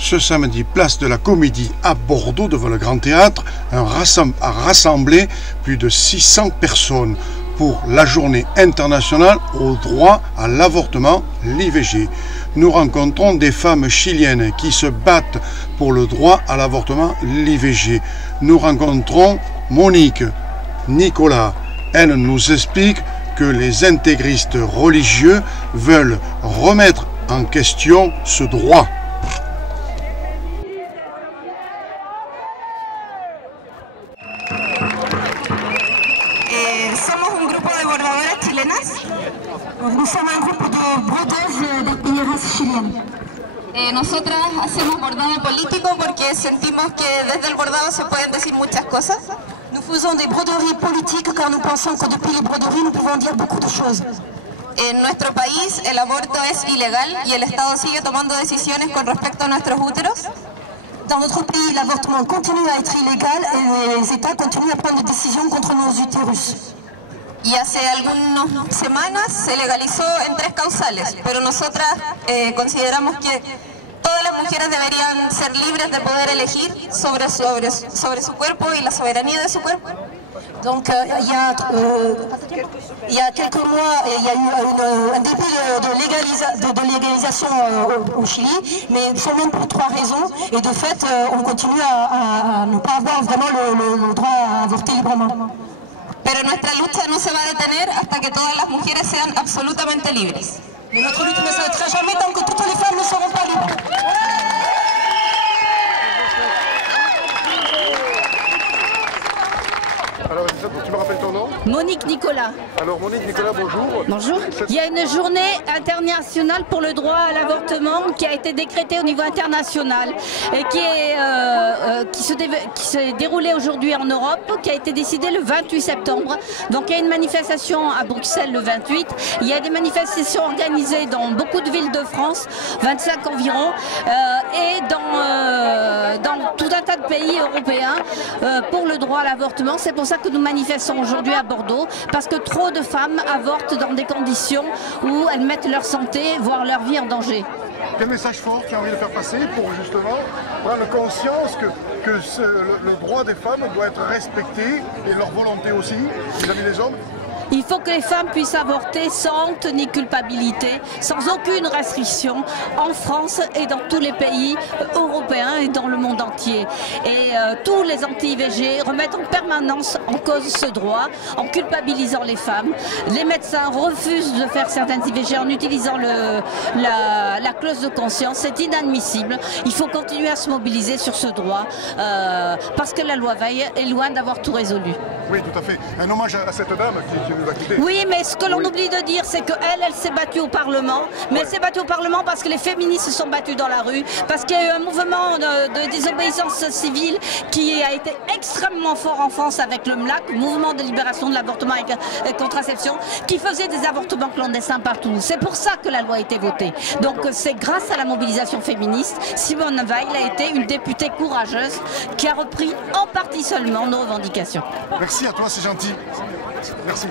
Ce samedi, place de la Comédie à Bordeaux, devant le Grand Théâtre, a rassemblé plus de 600 personnes pour la journée internationale au droit à l'avortement, l'IVG. Nous rencontrons des femmes chiliennes qui se battent pour le droit à l'avortement, l'IVG. Nous rencontrons Monique Nicolas. Elle nous explique que les intégristes religieux veulent remettre en question ce droit. Somos un grupo de bordadoras chilenas. Nous sommes un groupe de brodeuses d'artilleras chiliennes. Nosotras hacemos bordado político porque sentimos que desde el bordado se pueden decir muchas cosas. Nous faisons des broderies politiques car nous pensons que depuis les broderies nous pouvons dire beaucoup de choses. En nuestro país el aborto es ilegal y el Estado sigue tomando decisiones con respecto a nuestros úteros. Dans notre pays, l'avortement continue à être illégal et les États continuent à prendre des décisions contre nos utérus. Y hace algunas semanas se legalizó en 3 causales, pero nosotras consideramos que todas las mujeres deberían ser libres de poder elegir sobre su cuerpo y la soberanía de su cuerpo. Donc il y a quelques mois, il y a eu un début de légalisation au Chili, mais seulement pour 3 raisons. Et de fait, on continue à ne pas avoir vraiment le droit à avorter librement. Pero nuestra lucha no se va a detener hasta que todas las mujeres sean absolutamente libres. Mais notre lutte ne s'arrêtera jamais tant que toutes les femmes ne seront pas libres. Alors, tu me rappelles ton nom? Monique Nicolas. Alors, Monique Nicolas, bonjour. Bonjour. Il y a une journée internationale pour le droit à l'avortement qui a été décrétée au niveau international et qui s'est déroulée aujourd'hui en Europe, qui a été décidée le 28 septembre. Donc il y a une manifestation à Bruxelles le 28. Il y a des manifestations organisées dans beaucoup de villes de France, 25 environ, et dans tout un tas de pays européens pour le droit à l'avortement. C'est pour ça que nous manifestons aujourd'hui à Bordeaux, parce que trop de femmes avortent dans des conditions où elles mettent leur santé, voire leur vie en danger. Quel message fort tu as envie de faire passer pour justement prendre conscience que le droit des femmes doit être respecté et leur volonté aussi vis-à-vis des hommes? Il faut que les femmes puissent avorter sans honte ni culpabilité, sans aucune restriction, en France et dans tous les pays européens et dans le monde entier. Et tous les anti-IVG remettent en permanence en cause ce droit, en culpabilisant les femmes. Les médecins refusent de faire certaines IVG en utilisant la clause de conscience. C'est inadmissible. Il faut continuer à se mobiliser sur ce droit parce que la loi Veil est loin d'avoir tout résolu. Oui, tout à fait. Un hommage à cette dame qui nous a quittés. Oui, mais ce que l'on oublie de dire, c'est qu'elle s'est battue au Parlement. Mais elle s'est battue au Parlement parce que les féministes se sont battues dans la rue, parce qu'il y a eu un mouvement de désobéissance civile qui a été extrêmement fort en France avec le MLAC, Mouvement de libération de l'avortement et contraception, qui faisait des avortements clandestins partout. C'est pour ça que la loi a été votée. Donc c'est grâce à la mobilisation féministe, Simone Veil a été une députée courageuse qui a repris en partie seulement nos revendications. Merci à toi, c'est gentil. Merci.